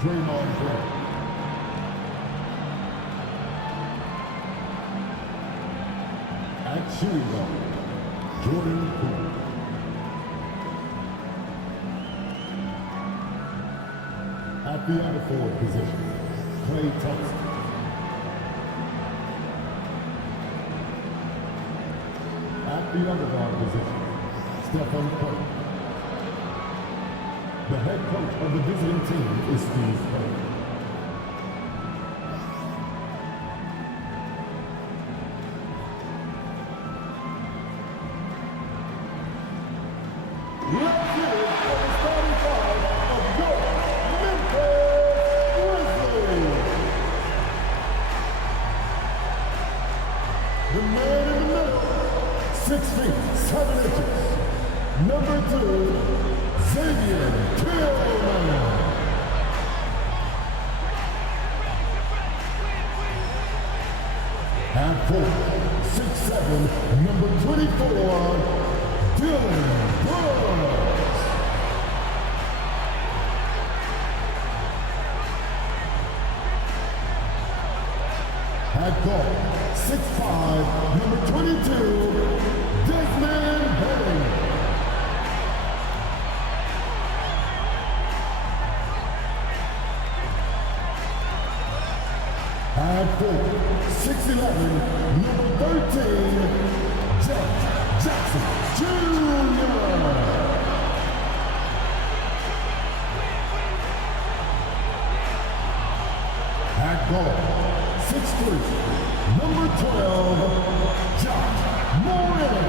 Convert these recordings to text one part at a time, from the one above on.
Draymond Green. At shooting guard, Jordan Poole. At the other forward position, Klay Thompson. At the other guard position, Stephen Curry. The head coach of the visiting team is Steve Kerr. Let's hear it for the starting five of your Memphis Grizzlies. The man in the middle, 6 feet, 7 inches. Number 2, Xavier Tillman. At 4, 6'7", number 24, Dylan Brooks. At guard, 6'5", number 22, Desmond Henry. At 4, 6'11", number 13, Jeff Jackson Jr. At guard, 6'3", number 12, Josh Moreno.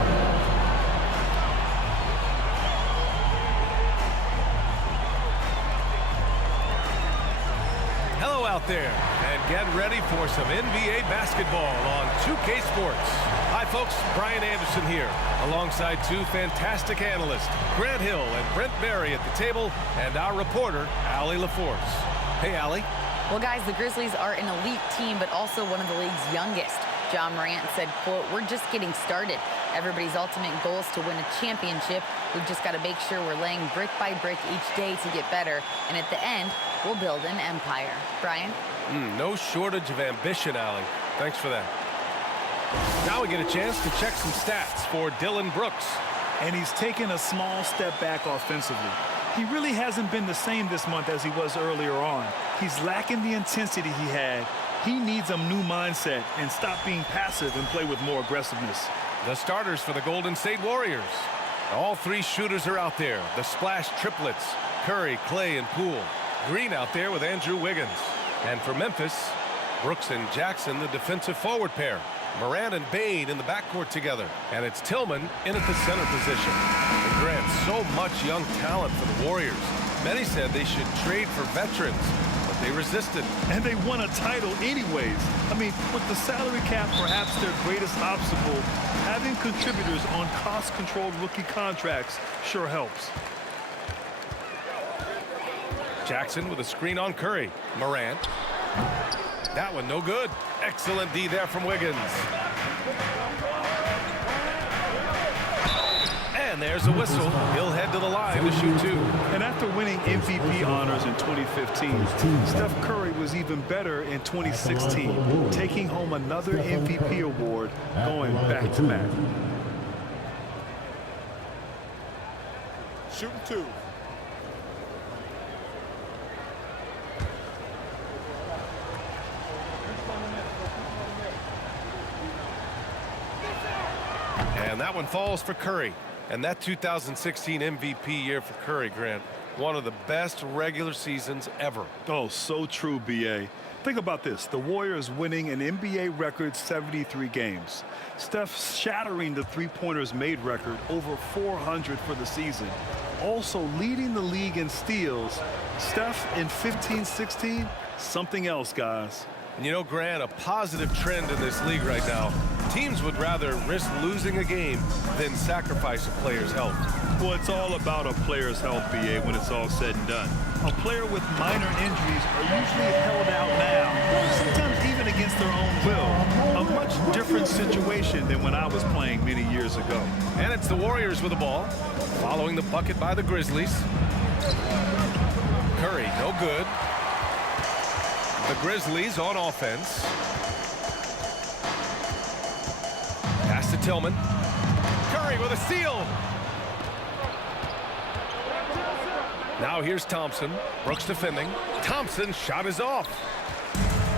Hello out there, and get ready for some NBA basketball on 2K Sports. Hi folks, Brian Anderson here, alongside 2 fantastic analysts, Grant Hill and Brent Berry at the table, and our reporter, Allie LaForce. Hey, Allie. Well, guys, the Grizzlies are an elite team, but also one of the league's youngest. John Morant said, quote, "We're just getting started. Everybody's ultimate goal is to win a championship. We've just got to make sure we're laying brick by brick each day to get better. And at the end, we'll build an empire." Brian? No shortage of ambition, Allie. Thanks for that. Now we get a chance to check some stats for Dylan Brooks. And he's taken a small step back offensively. He really hasn't been the same this month as he was earlier on. He's lacking the intensity he had. He needs a new mindset and stop being passive and play with more aggressiveness. The starters for the Golden State Warriors. All 3 shooters are out there. The splash triplets, Curry, Klay, and Poole. Green out there with Andrew Wiggins. And for Memphis, Brooks and Jackson, the defensive forward pair. Morant and Bane in the backcourt together. And it's Tillman in at the center position. And Grant, so much young talent for the Warriors. Many said they should trade for veterans, but they resisted. And they won a title anyways. I mean, with the salary cap perhaps their greatest obstacle, having contributors on cost-controlled rookie contracts sure helps. Jackson with a screen on Curry. Morant. That one no good. Excellent D there from Wiggins. And there's a whistle. He'll head to the line to shoot 2. And after winning MVP honors in 2015, Steph Curry was even better in 2016, taking home another MVP award going back-to-back. Shooting 2. And that one falls for Curry. And that 2016 MVP year for Curry, Grant, one of the best regular seasons ever. Oh, so true, B.A. Think about this. The Warriors winning an NBA record 73 games. Steph shattering the three-pointers made record, over 400 for the season. Also leading the league in steals. Steph in 15-16, something else, guys. And you know, Grant, a positive trend in this league right now. Teams would rather risk losing a game than sacrifice a player's health. Well, it's all about a player's health, B.A., when it's all said and done. A player with minor injuries are usually held out now, sometimes even against their own will. A much different situation than when I was playing many years ago. And it's the Warriors with the ball, following the bucket by the Grizzlies. Curry, no good. Grizzlies on offense. Pass to Tillman. Curry with a steal. Now here's Thompson. Brooks defending. Thompson's shot is off.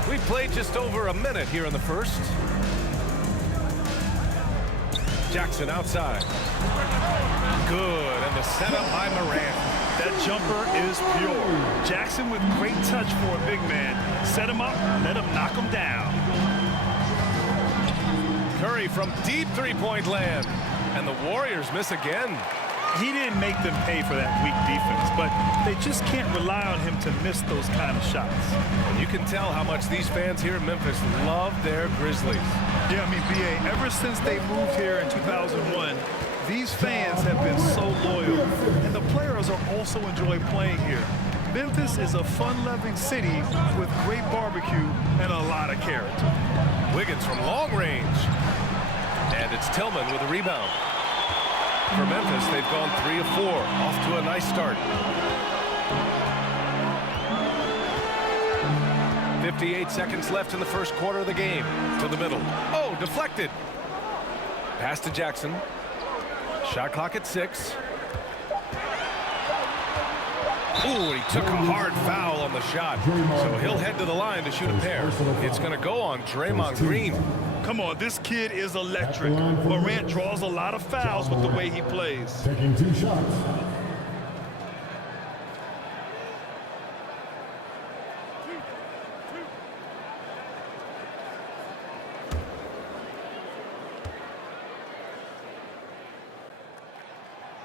We've played just over a minute here in the first. Jackson outside. Good, and the setup by Morant. That jumper is pure. Jackson with great touch for a big man. Set him up, let him knock him down. Curry from deep three-point land. And the Warriors miss again. He didn't make them pay for that weak defense, but they just can't rely on him to miss those kind of shots. And you can tell how much these fans here in Memphis love their Grizzlies. Yeah, I mean, B.A., ever since they moved here in 2001, these fans have been so loyal, and the players are also enjoy playing here. Memphis is a fun-loving city with great barbecue and a lot of character. Wiggins from long range. And it's Tillman with a rebound. For Memphis, they've gone 3 of 4. Off to a nice start. 58 seconds left in the first quarter of the game. To the middle. Oh, deflected. Pass to Jackson. Shot clock at 6. Ooh, he took a hard foul on the shot. So he'll head to the line to shoot a pair. It's going to go on Draymond Green. Come on, this kid is electric. Morant draws a lot of fouls with the way he plays. Taking 2 shots.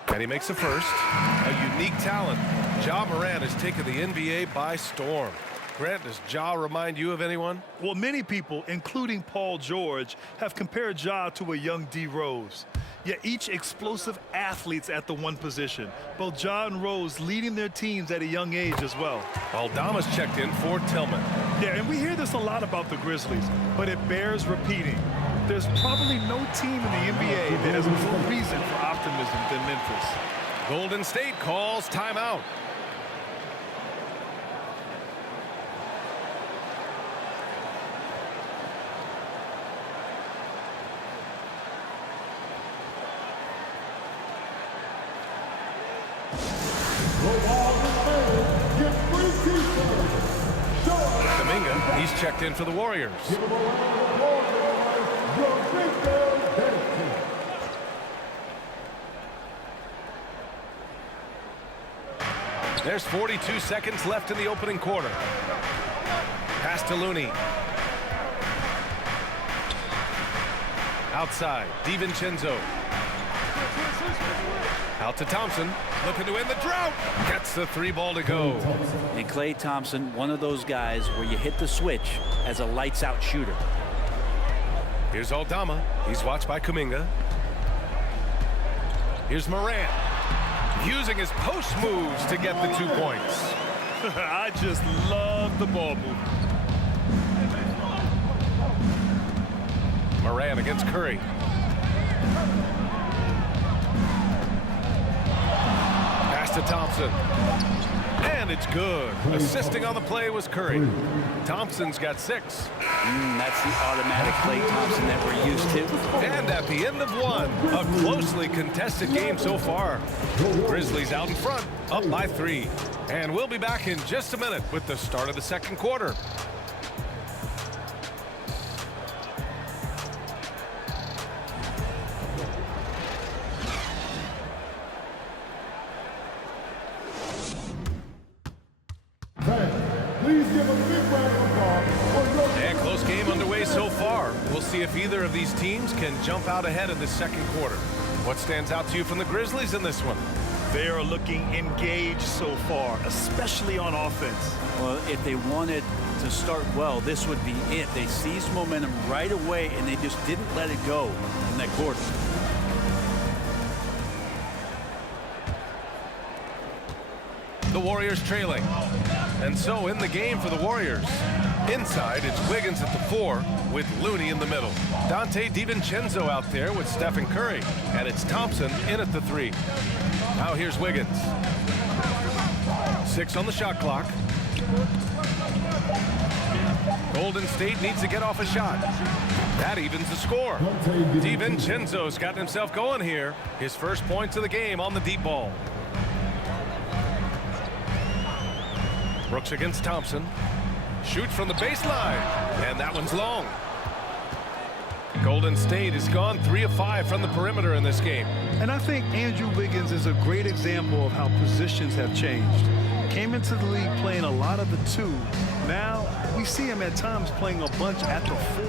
And he makes the first. A unique talent. Ja Morant has taken the NBA by storm. Grant, does Ja remind you of anyone? Well, many people, including Paul George, have compared Ja to a young D. Rose. Yet each explosive athletes at the one position. Both Ja and Rose leading their teams at a young age as well. Aldama's checked in for Tillman. Yeah, and we hear this a lot about the Grizzlies, but it bears repeating. There's probably no team in the NBA that has more reason for optimism than Memphis. Golden State calls timeout. Kuminga, he's checked in for the Warriors. There's 42 seconds left in the opening quarter. Pass to Looney. Outside, DiVincenzo. Out to Thompson, looking to end the drought. Gets the 3-ball to go. And Klay Thompson, one of those guys where you hit the switch as a lights-out shooter. Here's Aldama. He's watched by Kuminga. Here's Morant, using his post moves to get the 2 points. I just love the ball movement. Morant against Curry. Pass to Thompson. And it's good. Assisting on the play was Curry. Thompson's got 6. That's the automatic Klay Thompson that we're used to. And at the end of 1, a closely contested game so far. Grizzlies out in front, up by 3. And we'll be back in just a minute with the start of the second quarter. Please give a big round of applause for your... And close game underway so far. We'll see if either of these teams can jump out ahead in the second quarter. What stands out to you from the Grizzlies in this one? They are looking engaged so far, especially on offense. Well, if they wanted to start well, this would be it. They seized momentum right away, and they just didn't let it go in that quarter. The Warriors trailing. And so in the game for the Warriors. Inside, it's Wiggins at the 4 with Looney in the middle. Dante DiVincenzo out there with Stephen Curry. And it's Thompson in at the 3. Now here's Wiggins. 6 on the shot clock. Golden State needs to get off a shot. That evens the score. DiVincenzo's gotten himself going here. His first points of the game on the deep ball. Brooks against Thompson. Shoots from the baseline. And that one's long. Golden State has gone 3 of 5 from the perimeter in this game. And I think Andrew Wiggins is a great example of how positions have changed. Came into the league playing a lot of the 2. Now we see him at times playing a bunch at the 4.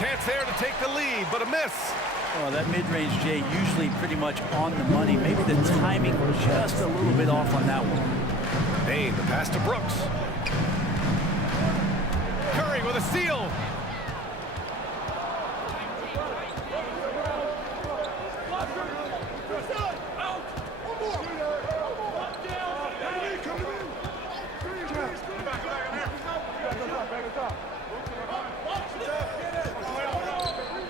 Chance there to take the lead, but a miss. Well, that mid-range, Jay, usually pretty much on the money. Maybe the timing was just a little bit off on that one. Bain, the pass to Brooks. Curry with a steal.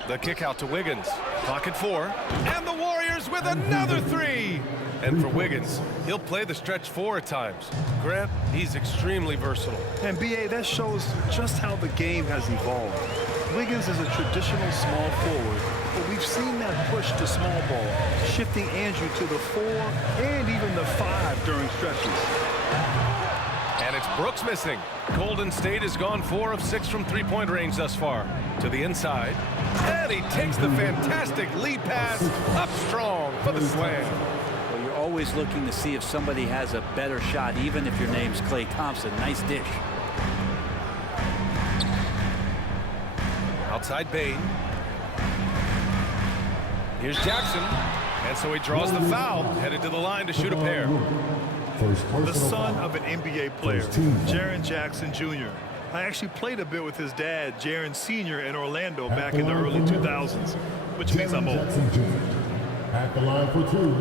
The kick out to Wiggins. Clock at 4. And the Warriors with another 3. And for Wiggins, he'll play the stretch 4 at times. Grant, he's extremely versatile. And B.A., that shows just how the game has evolved. Wiggins is a traditional small forward, but we've seen that push to small ball, shifting Andrew to the 4 and even the 5 during stretches. And it's Brooks missing. Golden State has gone 4 of 6 from three-point range thus far. To the inside. And he takes the fantastic lead pass up strong for the slam. Well, you're always looking to see if somebody has a better shot, even if your name's Klay Thompson. Nice dish. Outside Bain. Here's Jackson. And so he draws the foul, headed to the line to shoot a pair. The son of an NBA player, Jaren Jackson Jr. I actually played a bit with his dad, Jaren Sr. in Orlando back in the early 2000s, which means I'm old. At the line for 2.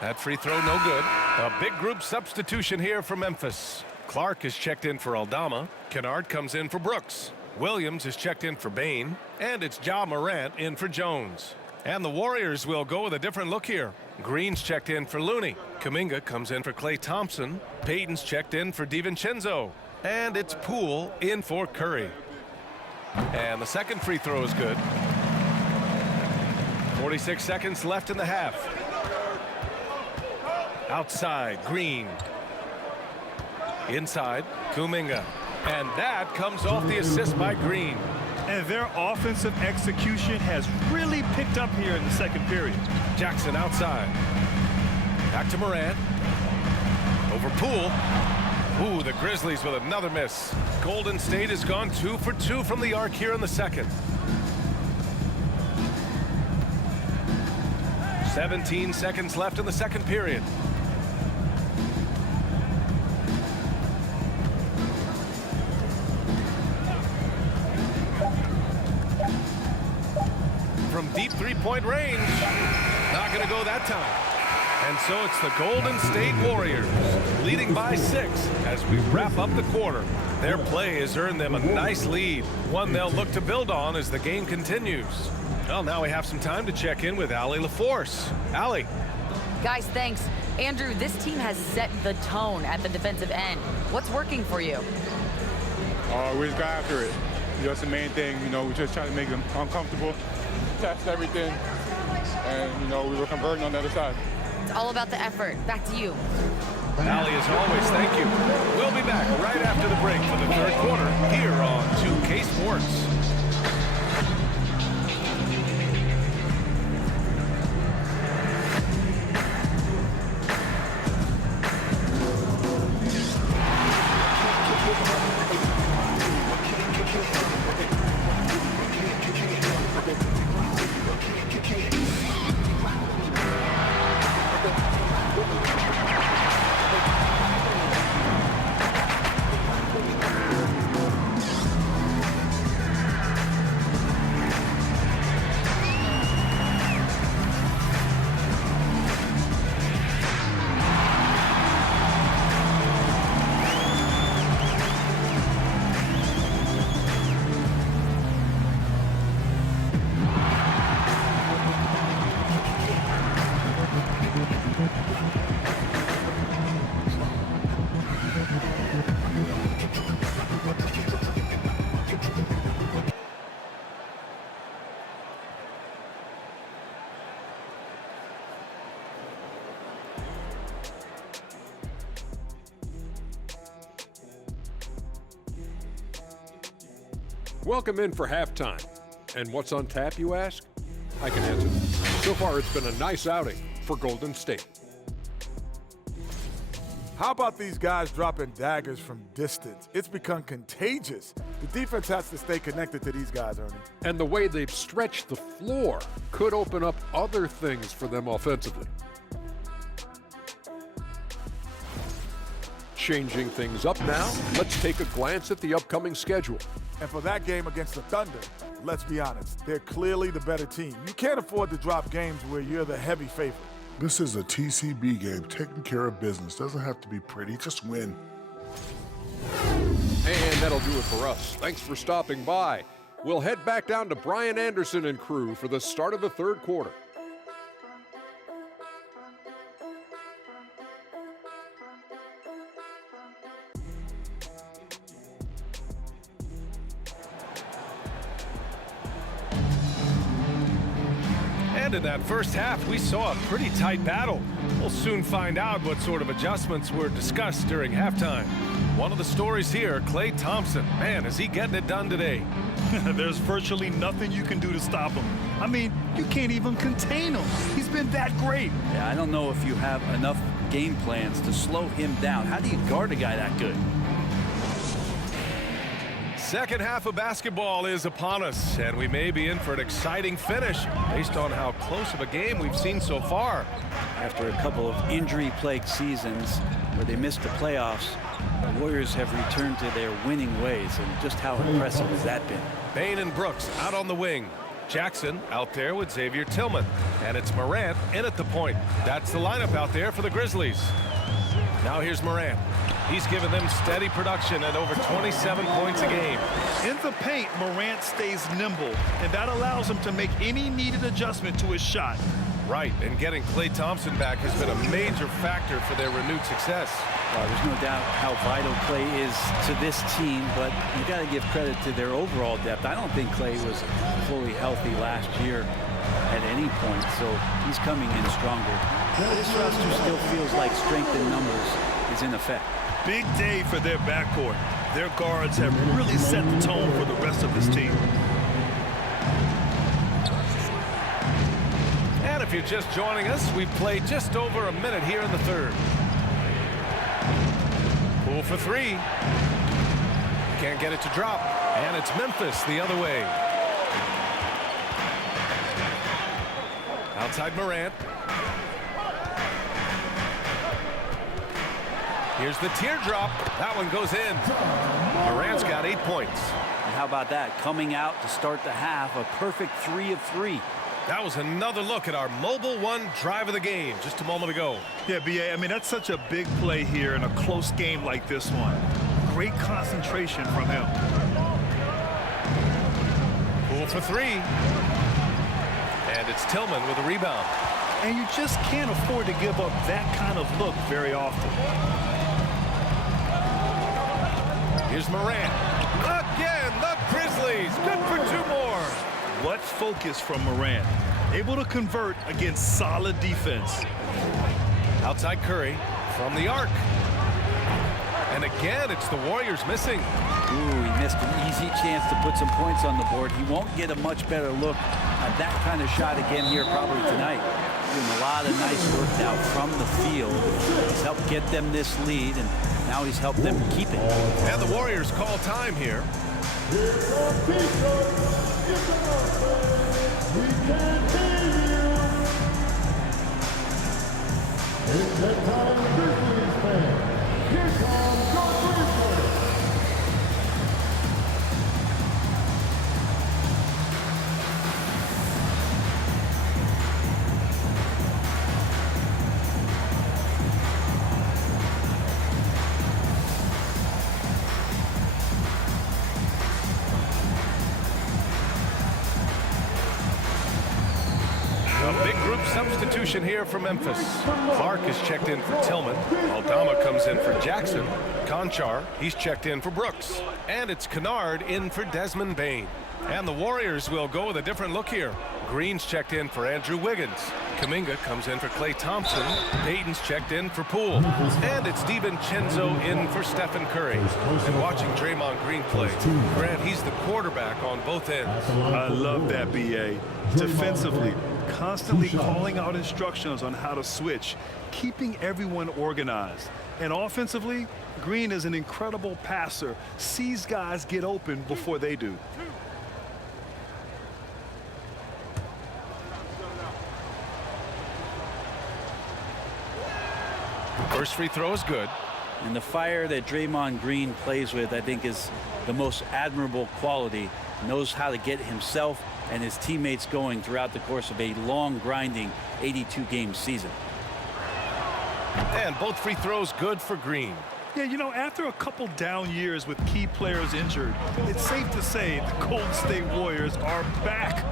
That free throw no good. A big group substitution here for Memphis. Clark is checked in for Aldama. Kennard comes in for Brooks. Williams is checked in for Bain. And it's Ja Morant in for Jones. And the Warriors will go with a different look here. Green's checked in for Looney. Kuminga comes in for Klay Thompson. Payton's checked in for DiVincenzo. And it's Poole in for Curry. And the second free throw is good. 46 seconds left in the half. Outside, Green. Inside, Kuminga. And that comes off the assist by Green. And their offensive execution has really picked up here in the second period. Jackson outside. Back to Morant. Over Poole. Ooh, the Grizzlies with another miss. Golden State has gone 2 for 2 from the arc here in the second. 17 seconds left in the second period. From deep three-point range. Not going to go that time. And so it's the Golden State Warriors leading by 6 as we wrap up the quarter. Their play has earned them a nice lead, one they'll look to build on as the game continues. Well, now we have some time to check in with Allie LaForce. Allie. Guys, thanks. Andrew, this team has set the tone at the defensive end. What's working for you? We just got after it. That's the main thing. We just try to make them uncomfortable, test everything, and, we were converting on the other side. It's all about the effort. Back to you. Allie, as always, thank you. We'll be back right after the break for the third quarter here on 2K Sports. Welcome in for halftime. And what's on tap, you ask? I can answer. So far, it's been a nice outing for Golden State. How about these guys dropping daggers from distance? It's become contagious. The defense has to stay connected to these guys, Ernie. And the way they've stretched the floor could open up other things for them offensively. Changing things up now, let's take a glance at the upcoming schedule. And for that game against the Thunder, let's be honest, they're clearly the better team. You can't afford to drop games where you're the heavy favorite. This is a TCB game, taking care of business. Doesn't have to be pretty, just win. And that'll do it for us. Thanks for stopping by. We'll head back down to Brian Anderson and crew for the start of the third quarter. And in that first half, we saw a pretty tight battle. We'll soon find out what sort of adjustments were discussed during halftime. One of the stories here, Klay Thompson. Man, is he getting it done today. There's virtually nothing you can do to stop him. I mean, you can't even contain him. He's been that great. Yeah, I don't know if you have enough game plans to slow him down. How do you guard a guy that good? Second half of basketball is upon us, and we may be in for an exciting finish based on how close of a game we've seen so far. After a couple of injury-plagued seasons where they missed the playoffs, the Warriors have returned to their winning ways, and just how impressive has that been? Bain and Brooks out on the wing. Jackson out there with Xavier Tillman. And it's Morant in at the point. That's the lineup out there for the Grizzlies. Now here's Morant. He's given them steady production at over 27 points a game. In the paint, Morant stays nimble, and that allows him to make any needed adjustment to his shot. Right, and getting Klay Thompson back has been a major factor for their renewed success. There's no doubt how vital Klay is to this team, but you got to give credit to their overall depth. I don't think Klay was fully healthy last year at any point, so he's coming in stronger. This roster still feels like strength in numbers is in effect. Big day for their backcourt. Their guards have really set the tone for the rest of this team. And if you're just joining us, we've played just over a minute here in the third. Pool for three. Can't get it to drop. And it's Memphis the other way. Outside Morant. Here's the teardrop. That one goes in. Morant's got 8 points. And how about that? Coming out to start the half, a perfect 3 of 3. That was another look at our mobile one drive of the game just a moment ago. Yeah, B.A., I mean, that's such a big play here in a close game like this one. Great concentration from him. Pool for three. And it's Tillman with a rebound. And you just can't afford to give up that kind of look very often. Here's Morant. Again, the Grizzlies. Good for 2 more. What focus from Morant. Able to convert against solid defense. Outside Curry from the arc. And again, it's the Warriors missing. Ooh, he missed an easy chance to put some points on the board. He won't get a much better look at that kind of shot again here probably tonight. Doing a lot of nice work now from the field. He's helped get them this lead, and now he's helped them keep it. And the Warriors call time here. We can't hear you. It's that time, Grizzlies fan. Here comes your Grizzlies. A big group substitution here for Memphis. Clark is checked in for Tillman. Aldama comes in for Jackson. Conchar, he's checked in for Brooks. And it's Kennard in for Desmond Bain. And the Warriors will go with a different look here. Green's checked in for Andrew Wiggins. Kuminga comes in for Klay Thompson. Payton's checked in for Poole. And it's DiVincenzo in for Stephen Curry. And watching Draymond Green play, Grant, he's the quarterback on both ends. I love that, B.A. Defensively, constantly calling out instructions on how to switch, keeping everyone organized. And offensively, Green is an incredible passer, sees guys get open before they do. First free throw is good. And the fire that Draymond Green plays with, I think, is the most admirable quality. Knows how to get himself and his teammates going throughout the course of a long, grinding 82-game season. And both free throws good for Green. Yeah, you know, after a couple down years with key players injured, it's safe to say the Golden State Warriors are back.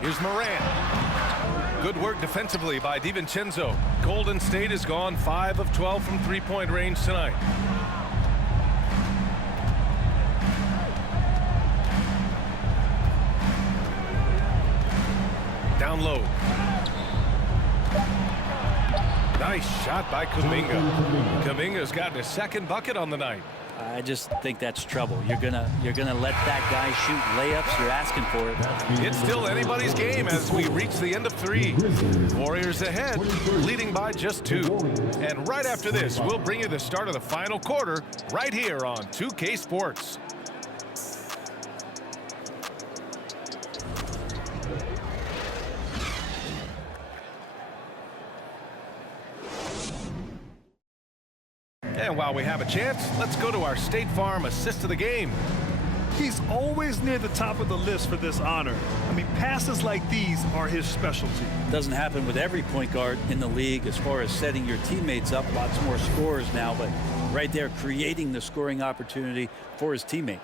Here's Morant. Good work defensively by DiVincenzo. Golden State has gone 5 of 12 from three-point range tonight. Down low. Nice shot by Kuminga. Kuminga's gotten his second bucket on the night. I just think that's trouble. You're gonna let that guy shoot layups. You're asking for it. It's still anybody's game as we reach the end of 3. Warriors ahead, leading by just 2. And right after this, we'll bring you the start of the final quarter right here on 2K Sports. And while we have a chance, let's go to our State Farm assist of the game. He's always near the top of the list for this honor. I mean, passes like these are his specialty. Doesn't happen with every point guard in the league as far as setting your teammates up. Lots more scorers now, but right there creating the scoring opportunity for his teammate.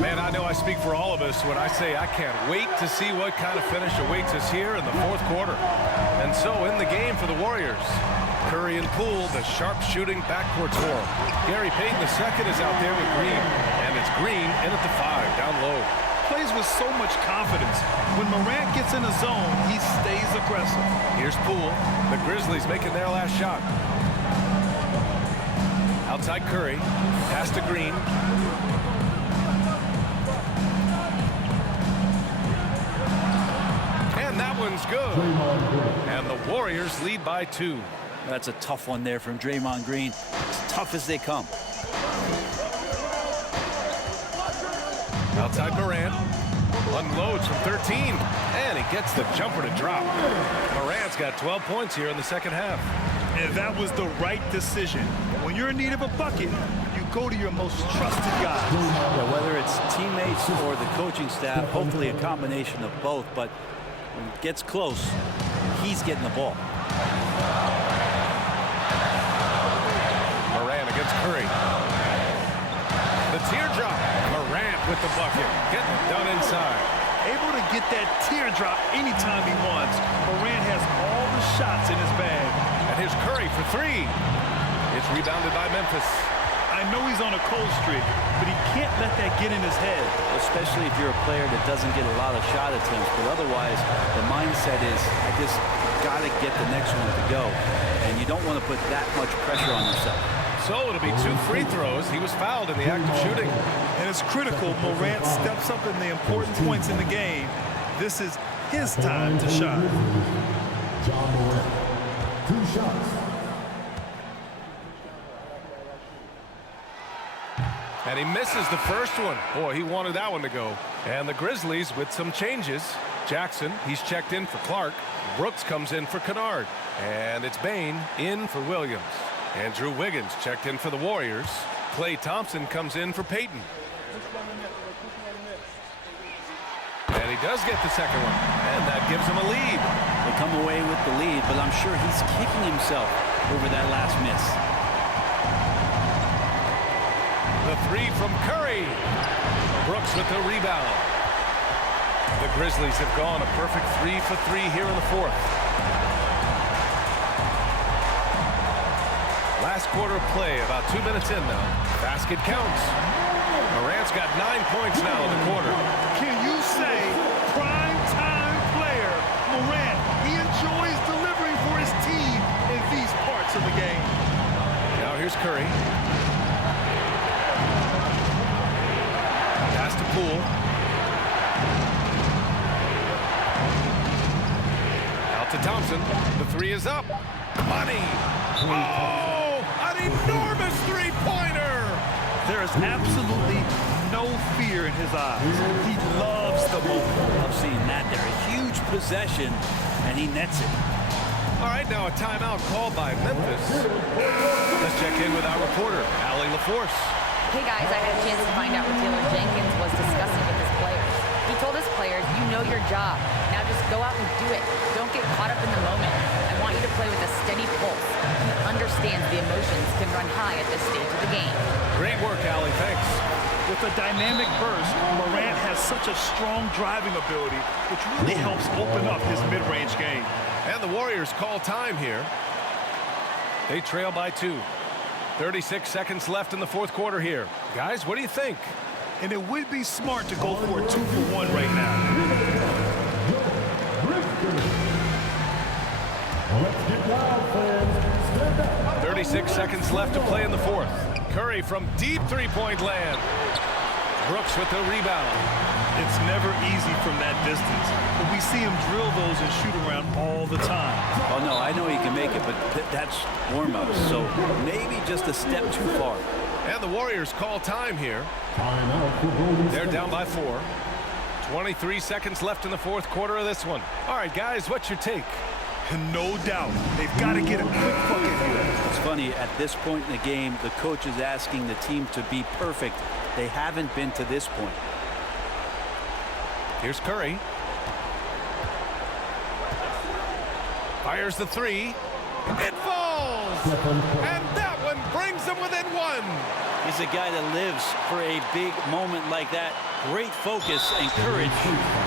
Man, I know I speak for all of us when I say I can't wait to see what kind of finish awaits us here in the 4th quarter. And so in the game for the Warriors, Curry and Poole, the sharp-shooting backcourt scorer. Gary Payton II is out there with Green, and it's Green in at the 5, down low. Plays with so much confidence. When Morant gets in a zone, he stays aggressive. Here's Poole. The Grizzlies making their last shot. Outside Curry, pass to Green. And that one's good. And the Warriors lead by 2. That's a tough one there from Draymond Green. As tough as they come. Outside Morant. Unloads from 13. And he gets the jumper to drop. Morant's got 12 points here in the second half. And that was the right decision. When you're in need of a bucket, you go to your most trusted guys. Yeah, whether it's teammates or the coaching staff, hopefully a combination of both. But when it gets close, he's getting the ball. Morant against Curry. The teardrop. Morant with the bucket. Getting it done inside. Able to get that teardrop anytime he wants. Morant has all the shots in his bag. And here's Curry for 3. It's rebounded by Memphis. I know he's on a cold streak, but he can't let that get in his head. Especially if you're a player that doesn't get a lot of shot attempts. But otherwise, the mindset is, I just got to get the next one to go. And you don't want to put that much pressure on yourself. So it'll be 2 free throws. He was fouled in the act of shooting. And it's critical Morant steps up in the important points in the game. This is his time to shine. John Morant, 2 shots. And he misses the first one. Boy, he wanted that one to go. And the Grizzlies with some changes. Jackson, he's checked in for Clark. Brooks comes in for Kennard. And it's Bane in for Williams. Andrew Wiggins checked in for the Warriors. Klay Thompson comes in for Payton. And he does get the second one. And that gives him a lead. They come away with the lead, but I'm sure he's kicking himself over that last miss. The 3 from Curry. Brooks with the rebound. The Grizzlies have gone a perfect 3 for 3 here in the 4th. Last quarter of play, about 2 minutes in now. Basket counts. Morant's got 9 points now in the quarter. Can you say prime-time player Morant? He enjoys delivering for his team in these parts of the game. Now here's Curry. Pass to Poole. Out to Thompson. The three is up. Money. Oh, an enormous three-pointer. There is absolutely no fear in his eyes. He loves the moment. Love seeing that there. A huge possession, and he nets it. All right, now a timeout called by Memphis. Let's check in with our reporter, Allie LaForce. Hey guys, I had a chance to find out what Taylor Jenkins was discussing with his players. He told his players, you know your job. Now just go out and do it. Don't get caught up in the moment. I want you to play with a steady pulse. He understands the emotions can run high at this stage of the game. Great work, Allie. Thanks. With a dynamic burst, Morant has such a strong driving ability, which really helps open up his mid-range game. And the Warriors call time here. They trail by 2. 36 seconds left in the fourth quarter here. Guys, what do you think? And it would be smart to go for a 2-for-1 right now. Let's get loud, fans. Stand up. 36 seconds left to play in the fourth. Curry from deep three-point land. Brooks with the rebound. It's never easy from that distance, but we see him drill those and shoot around all the time. Oh, no, I know he can make it, but that's warm-up, so maybe just a step too far. And the Warriors call time here. Timeout for Golden They're State. down by 4. 23 seconds left in the fourth quarter of this one. All right, guys, what's your take? And no doubt, they've got to get a quick bucket here. It's funny, at this point in the game, the coach is asking the team to be perfect. They haven't been to this point. Here's Curry. Fires the three. It falls! And that one brings them within 1. He's a guy that lives for a big moment like that. Great focus and courage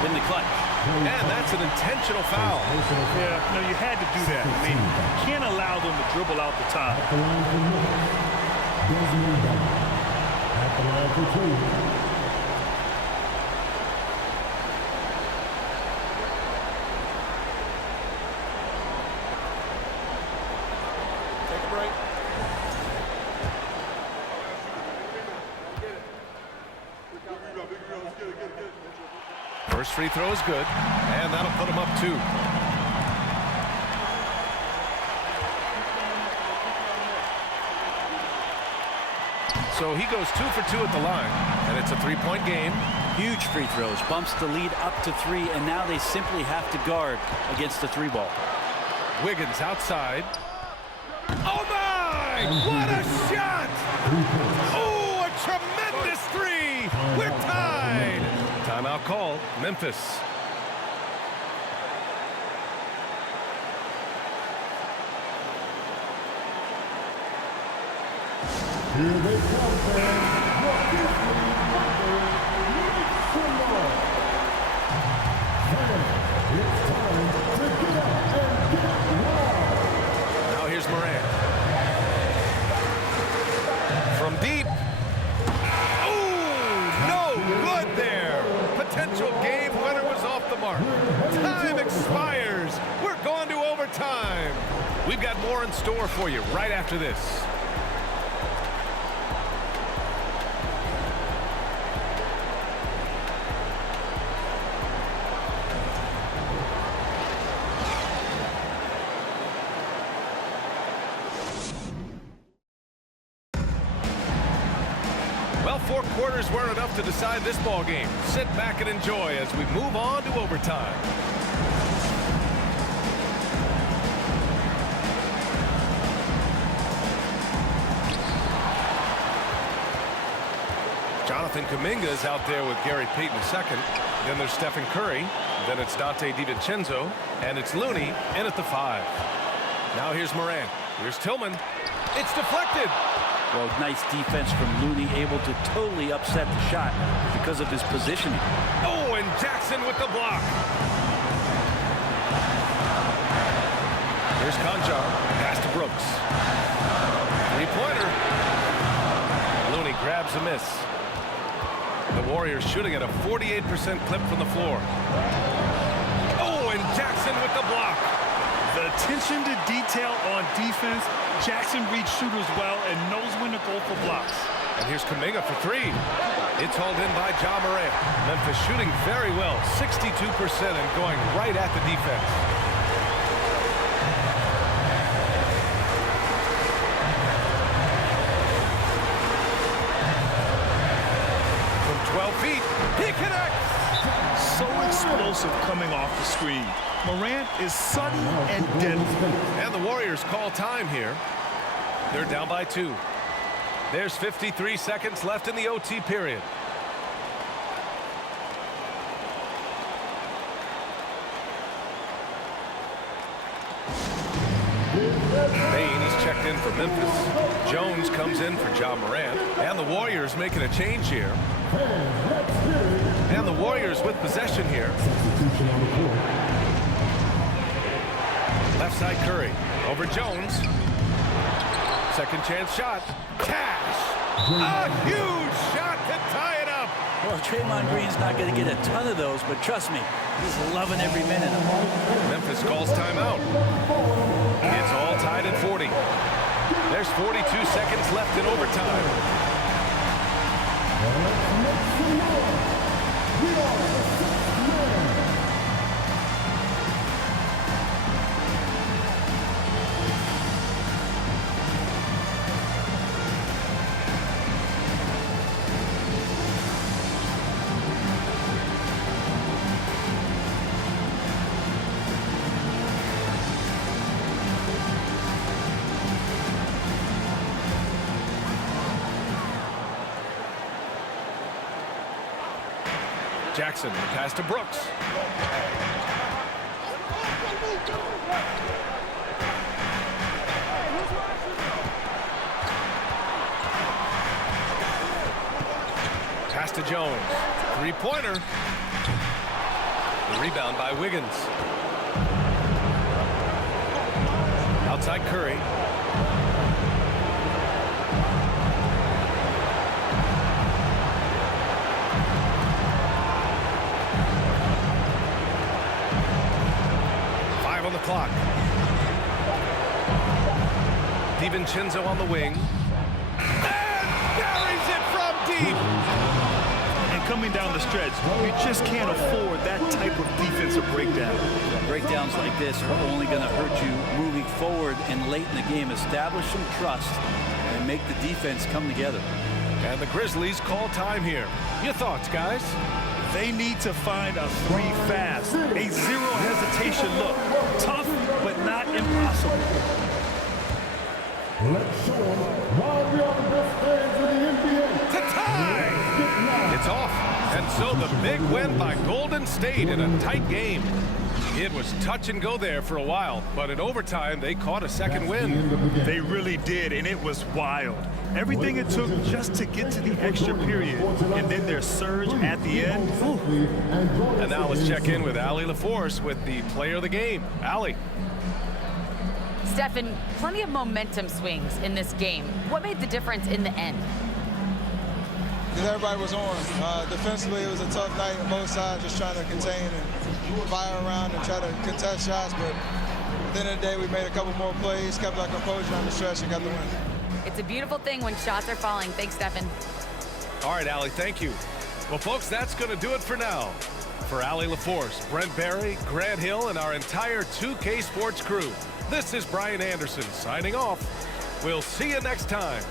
in the clutch. And that's an intentional foul. Yeah, no, you had to do that. I mean, you can't allow them to dribble out the time. At the line for Memphis. Desmond Bell. At the line for 2. First free throw is good, and that'll put him up 2. So he goes 2 for 2 at the line, and it's a 3-point game. Huge free throws, bumps the lead up to 3, and now they simply have to guard against the 3-ball. Wiggins outside. Oh my! What a shot! Oh, a tremendous 3! We're tied! Timeout called. Memphis. Here they come, fans. Your Grizzlies make some noise. Fans, it's time to get up and get loud. Now here's Morant. From deep. Oh, no good there. Potential game winner was off the mark. Time expires. We're going to overtime. We've got more in store for you right after this. Well, 4 quarters weren't enough to decide this ball game. Sit back and enjoy as we move on to overtime. Jonathan Kuminga is out there with Gary Payton II. Then there's Stephen Curry. Then it's Dante DiVincenzo. And it's Looney in at the 5. Now here's Morant. Here's Tillman. It's deflected. Well, nice defense from Looney, able to totally upset the shot because of his positioning. Oh, and Jackson with the block. Here's Conjar. Pass to Brooks. a miss. The Warriors shooting at a 48% clip from the floor. Oh, and Jackson with the block. The attention to detail on defense. Jackson reads shooters well and knows when to go for blocks. And here's Kuminga for three. It's hauled in by Ja Morant. Memphis shooting very well, 62% and going right at the defense. From 12 feet, he connects. So explosive coming off the screen. Morant is sudden and deadly. And the Warriors call time here. They're down by 2. There's 53 seconds left in the OT period. Bain is checked in for Memphis. Jones comes in for Ja Morant. And the Warriors making a change here. And the Warriors with possession here. Left side Curry. Over Jones. Second chance shot. Cash. A huge shot to tie it up. Well, Draymond Green's not going to get a ton of those, but trust me, he's loving every minute of it. Memphis calls timeout. It's all tied at 40. There's 42 seconds left in overtime. Jackson, pass to Brooks. Pass to Jones. Three-pointer. The rebound by Wiggins. Outside Curry. On the clock. DiVincenzo on the wing. And buries it from deep. And coming down the stretch, you just can't afford that type of defensive breakdown. Breakdowns like this are only going to hurt you moving forward and late in the game. Establish some trust and make the defense come together. And the Grizzlies call time here. Your thoughts, guys? They need to find a 3 fast, a zero hesitation look. Tough, but not impossible. Let's show them why we are the best fans in the NBA. To tie! It's off. And so the big win by Golden State in a tight game. It was touch and go there for a while, but in overtime, they caught a second win. They really did, and it was wild. Everything it took just to get to the extra period, and then their surge at the end. Ooh. And now let's check in with Allie LaForce with the player of the game. Allie. Stephen, plenty of momentum swings in this game. What made the difference in the end? Because everybody was on. Defensively, it was a tough night on both sides, just trying to contain and fire around and try to contest shots. But at the end of the day, we made a couple more plays, kept our composure on the stretch, and got the win. It's a beautiful thing when shots are falling. Thanks, Stephen. All right, Allie, thank you. Well, folks, that's going to do it for now. For Allie LaForce, Brent Barry, Grant Hill, and our entire 2K Sports crew, this is Brian Anderson signing off. We'll see you next time.